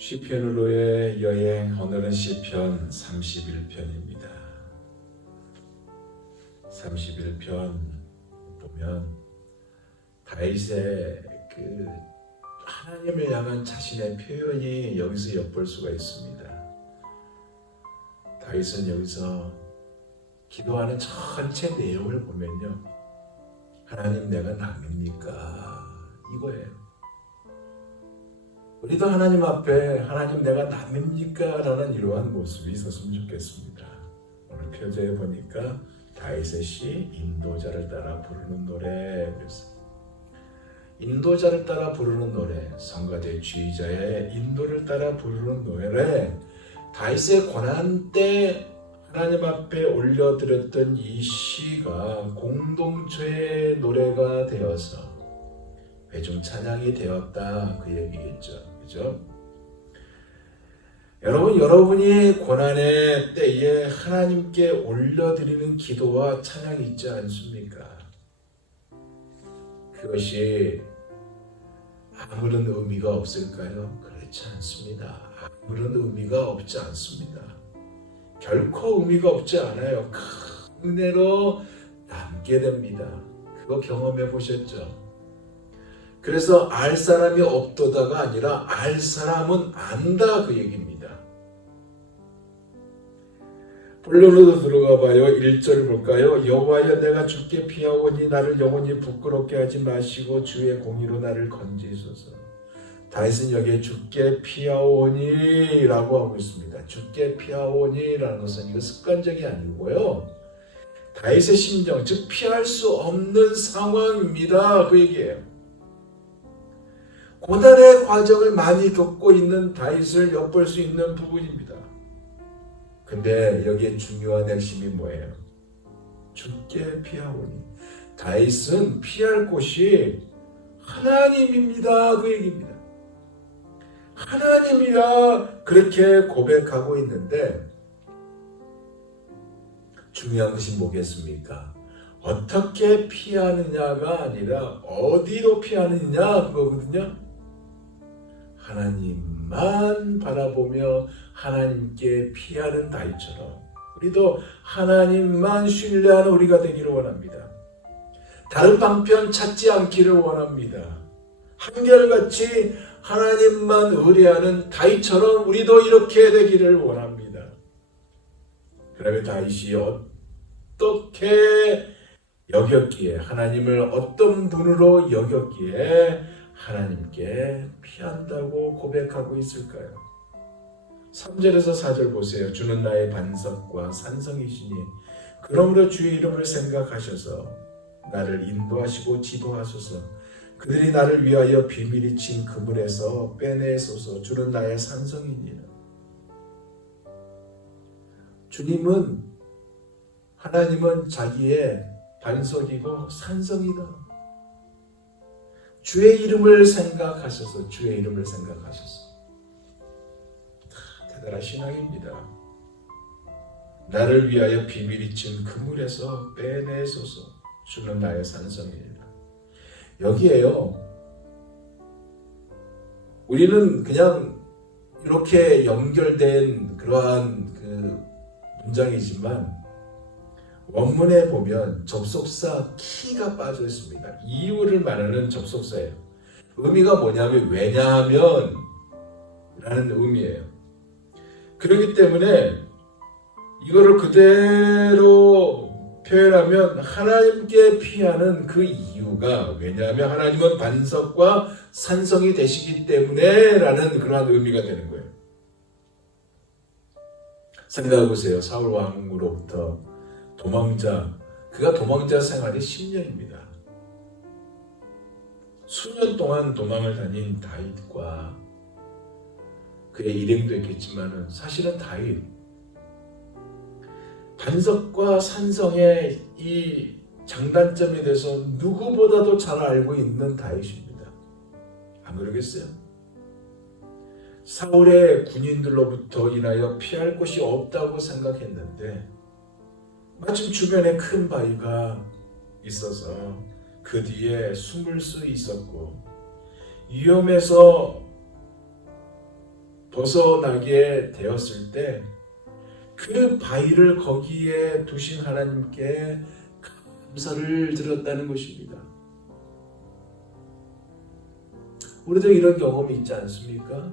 시편으로의 여행, 오늘은 시편 31편입니다. 31편 보면 다윗의 그 하나님을 향한 자신의 표현이 여기서 엿볼 수가 있습니다. 다윗은 여기서 기도하는 전체 내용을 보면요, 하나님 내가 남입니까? 이거예요. 우리도 하나님 앞에 하나님 내가 남입니까? 라는 이러한 모습이 있었으면 좋겠습니다. 오늘 표제에 보니까 다윗의 시 인도자를 따라 부르는 노래, 인도자를 따라 부르는 노래, 성가대 지휘자의 인도를 따라 부르는 노래, 다윗의 고난 때 하나님 앞에 올려드렸던 이 시가 공동체의 노래가 되어서 회중 찬양이 되었다, 그 얘기겠죠. 그죠? 여러분이 고난의 때에 하나님께 올려드리는 기도와 찬양이 있지 않습니까? 그것이 아무런 의미가 없을까요? 그렇지 않습니다. 아무런 의미가 없지 않습니다. 결코 의미가 없지 않아요. 큰 은혜로 남게 됩니다. 그거 경험해 보셨죠? 그래서 알 사람이 없도다가 아니라 알 사람은 안다, 그 얘기입니다. 본론으로 들어가 봐요. 1절 볼까요? 여호와여 내가 주께 피하오니 나를 영원히 부끄럽게 하지 마시고 주의 공의로 나를 건지소서. 다윗은 여기에 주께 피하오니 라고 하고 있습니다. 주께 피하오니 라는 것은 이거 습관적이 아니고요, 다윗의 심정, 즉 피할 수 없는 상황입니다, 그 얘기예요. 고난의 과정을 많이 겪고 있는 다윗을 엿볼 수 있는 부분입니다. 근데 여기에 중요한 핵심이 뭐예요? 주께 피하오니. 다윗은 피할 곳이 하나님입니다, 그 얘기입니다. 하나님이라 그렇게 고백하고 있는데, 중요한 것이 뭐겠습니까? 어떻게 피하느냐가 아니라 어디로 피하느냐, 그거거든요. 하나님만 바라보며 하나님께 피하는 다윗처럼 우리도 하나님만 신뢰하는 우리가 되기를 원합니다. 다른 방편 찾지 않기를 원합니다. 한결같이 하나님만 의뢰하는 다윗처럼 우리도 이렇게 되기를 원합니다. 그러면 다윗이 어떻게 여겼기에, 하나님을 어떤 분으로 여겼기에 하나님께 피한다고 고백하고 있을까요? 3절에서 4절 보세요. 주는 나의 반석과 산성이시니 그러므로 주의 이름을 생각하셔서 나를 인도하시고 지도하소서. 그들이 나를 위하여 비밀이 친 그물에서 빼내소서. 주는 나의 산성이니라. 하나님은 자기의 반석이고 산성이다. 주의 이름을 생각하셔서, 주의 이름을 생각하셔서. 대단한 신앙입니다. 나를 위하여 비밀이 친 그물에서 빼내소서. 주는 나의 산성이니라. 여기에요, 우리는 그냥 이렇게 연결된 그러한 그 문장이지만 원문에 보면 접속사 키가 빠져 있습니다. 이유를 말하는 접속사예요. 의미가 뭐냐면 왜냐하면 라는 의미예요. 그렇기 때문에 이거를 그대로 표현하면 하나님께 피하는 그 이유가 왜냐하면 하나님은 반석과 산성이 되시기 때문에 라는 그러한 의미가 되는 거예요. 생각해 보세요. 사울 왕으로부터 그가 도망자 생활이 10년입니다. 수년 동안 도망을 다닌 다윗과 그의 일행도 있겠지만 사실은 다윗, 반석과 산성의 이 장단점에 대해서 누구보다도 잘 알고 있는 다윗입니다. 안 그러겠어요? 사울의 군인들로부터 인하여 피할 곳이 없다고 생각했는데 마침 주변에 큰 바위가 있어서 그 뒤에 숨을 수 있었고, 위험해서 벗어나게 되었을 때 그 바위를 거기에 두신 하나님께 감사를 드렸다는 것입니다. 우리도 이런 경험이 있지 않습니까?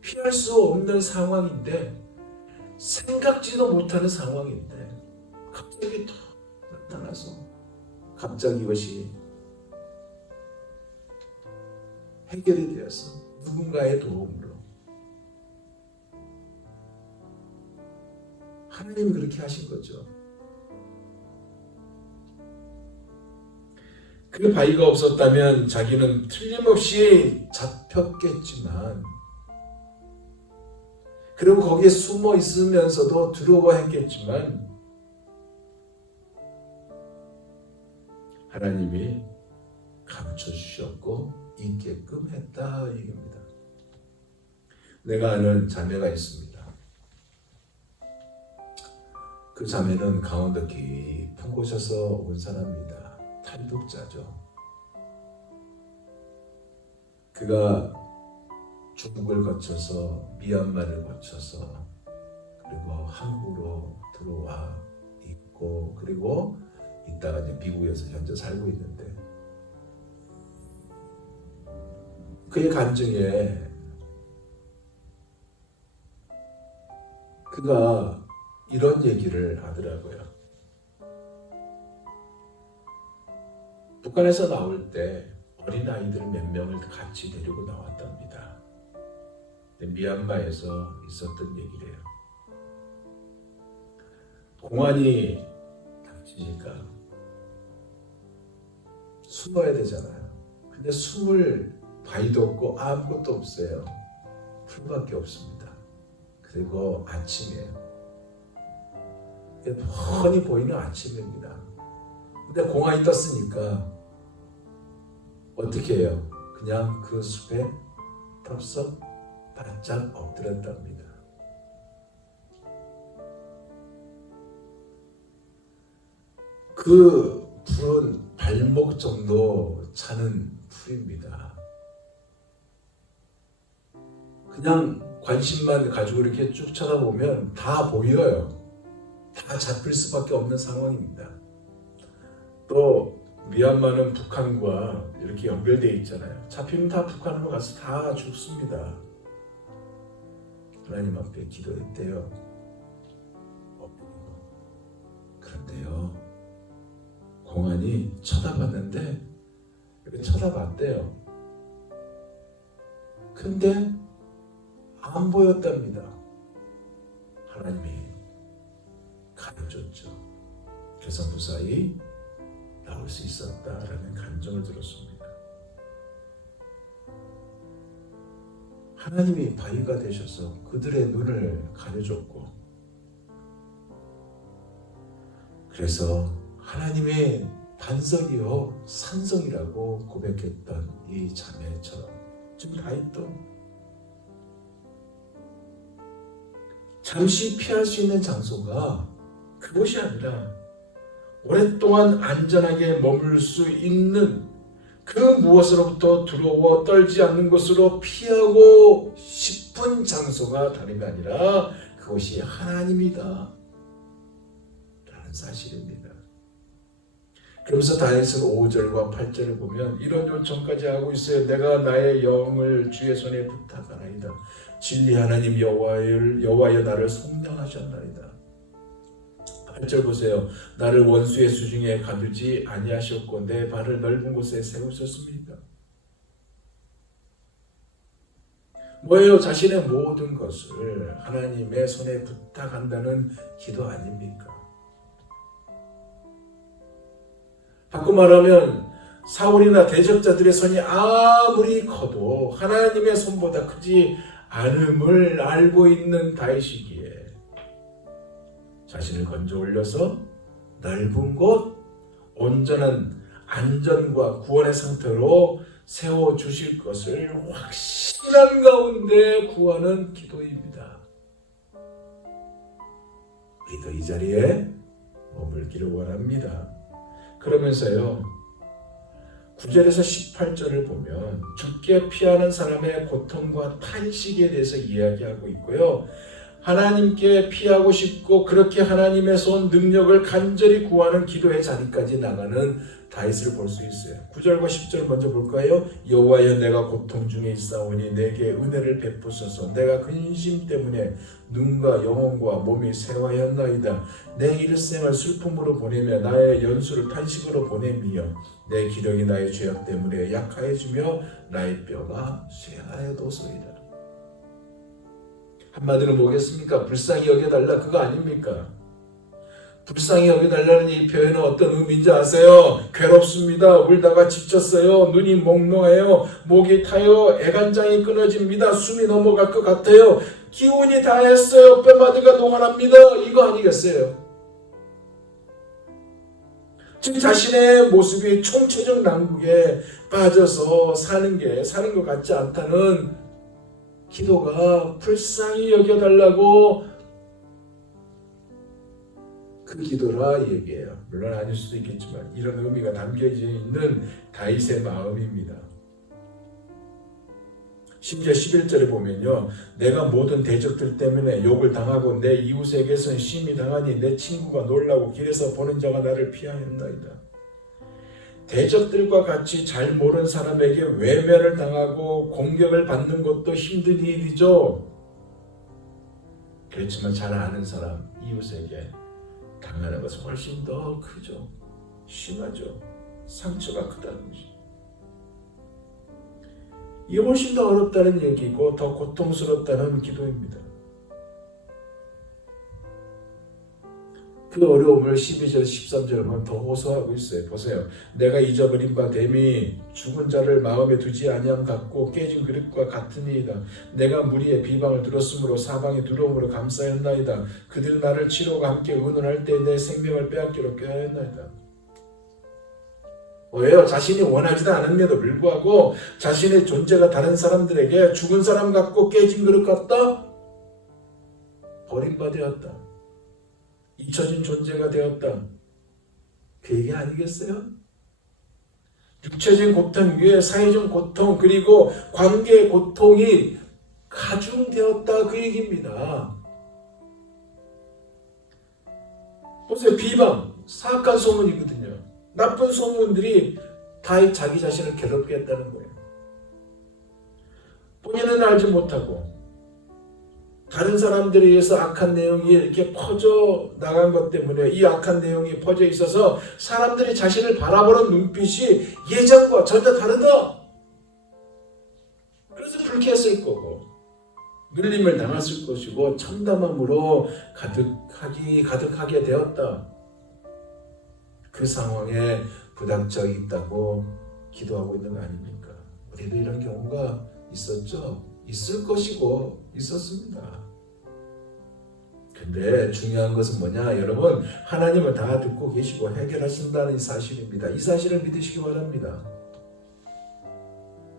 피할 수 없는 상황인데, 생각지도 못하는 상황인데 갑자기 또 나타나서 갑자기 이것이 해결이 되어서 누군가의 도움으로, 하나님이 그렇게 하신 거죠. 그 바위가 없었다면 자기는 틀림없이 잡혔겠지만, 그리고 거기에 숨어 있으면서도 두려워했겠지만, 하나님이 감춰주셨고 있게끔 했다 얘기입니다. 내가 아는 자매가 있습니다. 그 자매는 강원도 깊은 곳에서 온 사람입니다. 탈북자죠. 그가 중국을 거쳐서 미얀마를 거쳐서 그리고 한국으로 들어와 있고, 그리고 있다가 이제 미국에서 현재 살고 있는데, 그의 간증에 그가 이런 얘기를 하더라고요. 북한에서 나올 때 어린아이들 몇 명을 같이 데리고 나왔답니다. 미얀마에서 있었던 얘기래요. 공안이 닥치니까 숨어야 되잖아요. 근데 숨을 바위도 없고 아무것도 없어요. 풀밖에 없습니다. 그리고 아침이에요. 뻔히 보이는 아침입니다. 근데 공안이 떴으니까 어떻게 해요? 그냥 그 숲에 털썩 바짝 엎드렸답니다. 그 풀은 발목 정도 차는 풀입니다. 그냥 관심만 가지고 이렇게 쭉 쳐다보면 다 보여요. 다 잡힐 수밖에 없는 상황입니다. 또 미얀마는 북한과 이렇게 연결되어 있잖아요. 잡히면 다 북한으로 가서 다 죽습니다. 하나님 앞에 기도했대요. 그런데요, 공안이 쳐다봤는데, 이렇게 쳐다봤대요. 근데 안 보였답니다. 하나님이 가려줬죠. 그래서 무사히 나올 수 있었다라는 감정을 들었습니다. 하나님이 바위가 되셔서 그들의 눈을 가려줬고, 그래서 하나님의 반석이요 산성이라고 고백했던 이 자매처럼 지금 다윗도 잠시 피할 수 있는 장소가 그곳이 아니라 오랫동안 안전하게 머물 수 있는 그 무엇으로부터 두려워 떨지 않는 곳으로 피하고 싶은 장소가 다름이 아니라 그것이 하나님이다 라는 사실입니다. 그러면서 다윗은 5절과 8절을 보면 이런 요청까지 하고 있어요. 내가 나의 영을 주의 손에 부탁하나이다. 진리 하나님 여호와여 나를 속량하셨나이다. 8절 보세요. 나를 원수의 수중에 가두지 아니하셨고 내 발을 넓은 곳에 세우셨습니까? 뭐예요? 자신의 모든 것을 하나님의 손에 부탁한다는 기도 아닙니까? 바꿔 말하면 사울이나 대적자들의 손이 아무리 커도 하나님의 손보다 크지 않음을 알고 있는 다윗이기에 자신을 건져 올려서 넓은 곳, 온전한 안전과 구원의 상태로 세워주실 것을 확신한 가운데 구하는 기도입니다. 우리도 이 자리에 머물기를 원합니다. 그러면서요, 9절에서 18절을 보면 죽게 피하는 사람의 고통과 탄식에 대해서 이야기하고 있고요. 하나님께 피하고 싶고 그렇게 하나님의 손 능력을 간절히 구하는 기도의 자리까지 나가는 다윗을 볼 수 있어요. 9절과 10절 먼저 볼까요? 여호와여 내가 고통 중에 있사오니 내게 은혜를 베푸소서. 내가 근심 때문에 눈과 영혼과 몸이 쇠하였나이다. 내 일생을 슬픔으로 보내며 나의 연수를 탄식으로 보내며 내 기력이 나의 죄악 때문에 약하여지며 나의 뼈가 쇠하여도소이다. 한마디로 뭐겠습니까? 불쌍히 여겨달라 그거 아닙니까? 불쌍히 여겨달라는 이 표현은 어떤 의미인지 아세요? 괴롭습니다. 울다가 지쳤어요. 눈이 몽롱해요. 목이 타요. 애간장이 끊어집니다. 숨이 넘어갈 것 같아요. 기운이 다했어요. 뼈마디가 녹아납니다. 이거 아니겠어요? 즉 자신의 모습이 총체적 난국에 빠져서 사는 것 같지 않다는 기도가 불쌍히 여겨달라고 그 기도라 얘기해요. 물론 아닐 수도 있겠지만 이런 의미가 담겨져 있는 다윗의 마음입니다. 심지어 11절에 보면요. 내가 모든 대적들 때문에 욕을 당하고 내 이웃에게선 심히 당하니 내 친구가 놀라고 길에서 보는 자가 나를 피하였나이다. 대적들과 같이 잘 모르는 사람에게 외면을 당하고 공격을 받는 것도 힘든 일이죠. 그렇지만 잘 아는 사람, 이웃에게 당하는 것은 훨씬 더 크죠. 심하죠. 상처가 크다는 것이. 이게 훨씬 더 어렵다는 얘기고 더 고통스럽다는 기도입니다. 그 어려움을 12절, 13절만 더 호소하고 있어요. 보세요. 내가 잊어버린 바 됨이 죽은 자를 마음에 두지 아니함 같고 깨진 그릇과 같으니이다. 내가 무리의 비방을 들었으므로 사방의 두려움으로 감싸였나이다. 그들은 나를 치료가 함께 의논할 때 내 생명을 빼앗기로 꾀하였나이다. 왜요? 자신이 원하지도 않음에도 불구하고 자신의 존재가 다른 사람들에게 죽은 사람 같고 깨진 그릇 같다? 버림받았다. 잊혀진 존재가 되었다. 그 얘기 아니겠어요? 육체적인 고통 위에 사회적 고통 그리고 관계의 고통이 가중되었다 그 얘기입니다. 보세요. 비방, 사악한 소문이거든요. 나쁜 소문들이 다 자기 자신을 괴롭게 했다는 거예요. 본인은 알지 못하고 다른 사람들에 의해서 악한 내용이 이렇게 퍼져 나간 것 때문에 이 악한 내용이 퍼져 있어서 사람들이 자신을 바라보는 눈빛이 예전과 전혀 다르다. 그래서 불쾌했을 거고 눌림을 당했을 것이고 참담함으로 가득하게 되었다. 그 상황에 부닥쳐 있다고 기도하고 있는 거 아닙니까? 우리도 이런 경우가 있었죠. 있을 것이고 있었습니다. 근데 중요한 것은 뭐냐? 여러분, 하나님은 다 듣고 계시고 해결하신다는 이 사실입니다. 이 사실을 믿으시기 바랍니다.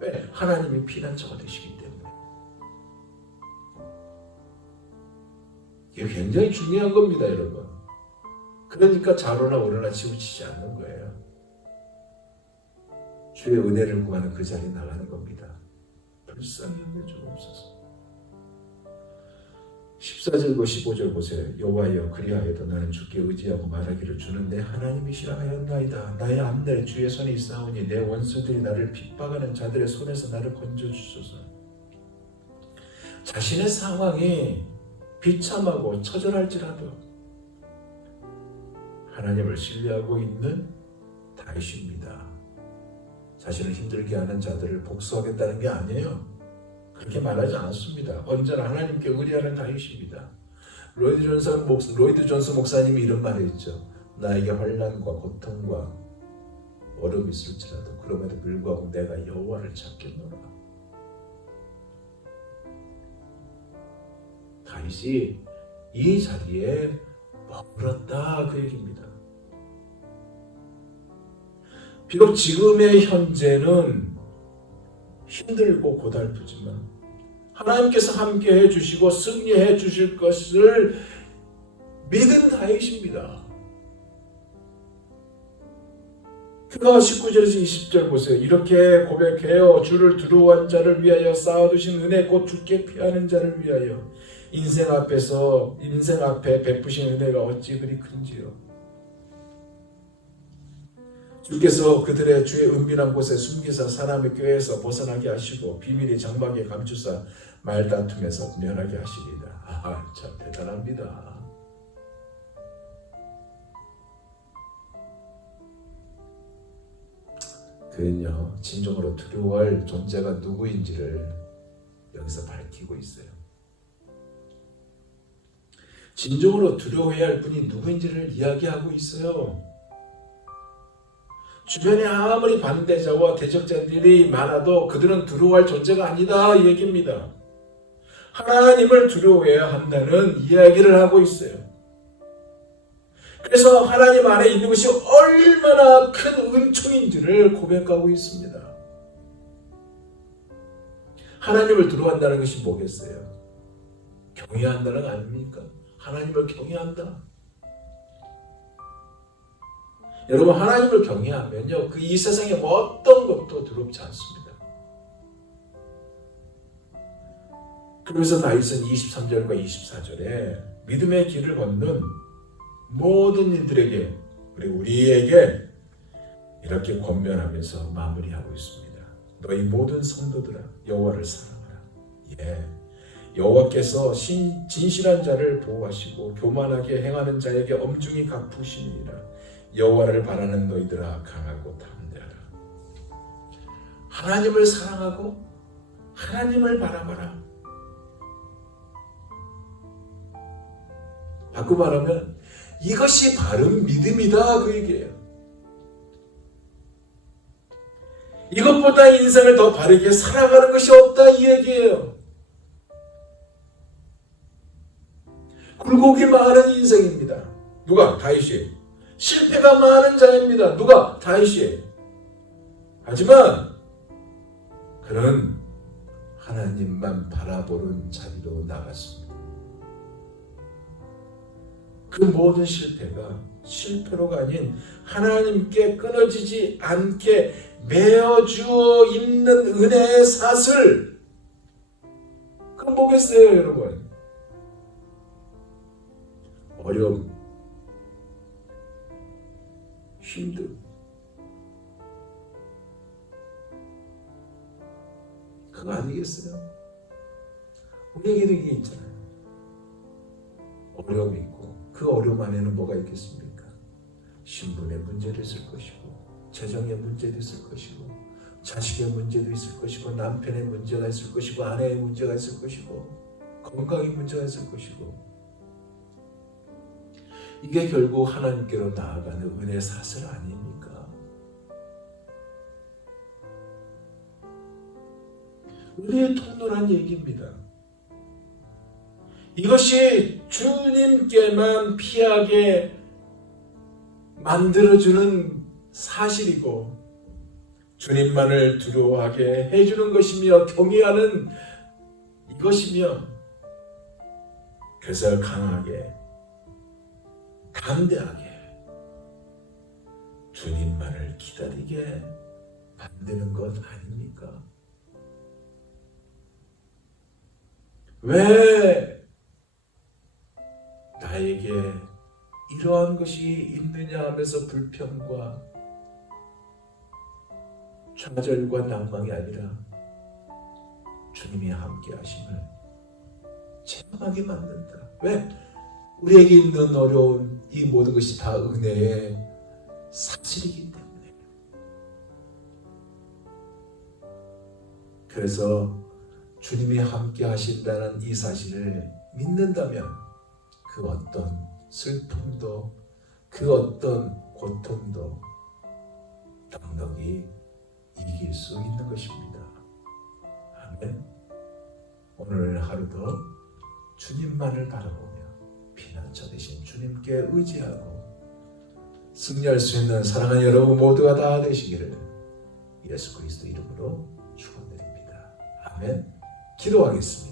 왜? 하나님이 피난처가 되시기 때문에. 이게 굉장히 중요한 겁니다, 여러분. 그러니까 좌로나 우로나 치우치지 않는 거예요. 주의 은혜를 구하는 그 자리에 나가는 겁니다. 불쌍히 여겨주옵소서. 14절과 15절 보세요. 여호와여 그리하여도 나는 주께 의지하고 말하기를 주는 내 하나님이시라 하였나이다. 나의 앞날에 주의 손이 있사오니 내 원수들이 나를 핍박하는 자들의 손에서 나를 건져주소서. 자신의 상황이 비참하고 처절할지라도 하나님을 신뢰하고 있는 다윗입니다. 자신을 힘들게 하는 자들을 복수하겠다는 게 아니에요. 그렇게 말하지 않았습니다. 언제나 하나님께 의뢰하는 다윗입니다. 로이드 존스 목사님이 이런 말을 했죠. 나에게 환난과 고통과 어려움이 있을지라도 그럼에도 불구하고 내가 여호와를 찾겠노라. 다윗이 이 자리에 머물렀다 그 얘기입니다. 비록 지금의 현재는 힘들고 고달프지만 하나님께서 함께해 주시고 승리해 주실 것을 믿은 다윗입니다. 그가 19절에서 20절 보세요. 이렇게 고백해요. 주를 두려워한 자를 위하여 쌓아두신 은혜 곧 주께 피하는 자를 위하여 인생 앞에 베푸신 은혜가 어찌 그리 큰지요. 주께서 그들의 주의 은밀한 곳에 숨기사 사람의 꾀에서 벗어나게 하시고 비밀의 장막에 감추사 말다툼에서 면하게 하시리라. 참 대단합니다. 그는요, 진정으로 두려워할 존재가 누구인지를 여기서 밝히고 있어요. 진정으로 두려워해야 할 분이 누구인지를 이야기하고 있어요. 주변에 아무리 반대자와 대적자들이 많아도 그들은 두려워할 존재가 아니다 이 얘기입니다. 하나님을 두려워해야 한다는 이야기를 하고 있어요. 그래서 하나님 안에 있는 것이 얼마나 큰 은총인지를 고백하고 있습니다. 하나님을 두려워한다는 것이 뭐겠어요? 경외한다는 거 아닙니까? 하나님을 경외한다. 여러분, 하나님을 경외하면요, 그 이 세상에 어떤 것도 두렵지 않습니다. 그래서 다윗은 23절과 24절에 믿음의 길을 걷는 모든 이들에게 그리고 우리에게 이렇게 권면하면서 마무리하고 있습니다. 너희 모든 성도들아 여호와를 사랑하라. 여호와께서 진실한 자를 보호하시고 교만하게 행하는 자에게 엄중히 갚으시니라. 여호와를 바라는 너희들아 강하고 담대하라. 하나님을 사랑하고 하나님을 바라봐라. 바꿔 말하면 이것이 바른 믿음이다 그 얘기예요. 이것보다 인생을 더 바르게 살아가는 것이 없다 이 얘기예요. 굴곡이 많은 인생입니다. 누가? 다윗이. 실패가 많은 자입니다. 누가? 다윗이. 하지만 그는 하나님만 바라보는 자리로 나갔습니다. 그 모든 실패가 실패로가 아닌 하나님께 끊어지지 않게 메어주어 있는 은혜의 사슬. 그건 뭐겠어요 여러분? 어려움, 힘듦, 그거 아니겠어요? 우리에게도 이게 있잖아요. 어려움이 있고 그 어려움 안에는 뭐가 있겠습니까? 신분의 문제도 있을 것이고 재정의 문제도 있을 것이고 자식의 문제도 있을 것이고 남편의 문제가 있을 것이고 아내의 문제가 있을 것이고 건강의 문제가 있을 것이고 이게 결국 하나님께로 나아가는 은혜의 사슬 아닙니까? 은혜의 통로란 얘기입니다. 이것이 주님께만 피하게 만들어주는 사실이고 주님만을 두려워하게 해주는 것이며 경외하는 이것이며 그래서 강하게 담대하게 주님만을 기다리게 만드는 것 아닙니까? 왜 나에게 이러한 것이 있느냐 하면서 불평과 좌절과 낭망이 아니라 주님이 함께 하심을 체험하게 만든다. 왜? 우리에게 있는 어려운 이 모든 것이 다 은혜의 사실이기 때문에. 그래서 주님이 함께 하신다는 이 사실을 믿는다면 그 어떤 슬픔도 그 어떤 고통도 넉넉히 이길 수 있는 것입니다. 아멘. 오늘 하루도 주님만을 바라보며 피난처 되신 주님께 의지하고 승리할 수 있는 사랑하는 여러분 모두가 다 되시기를 예수 그리스도 이름으로 축원드립니다. 아멘. 기도하겠습니다.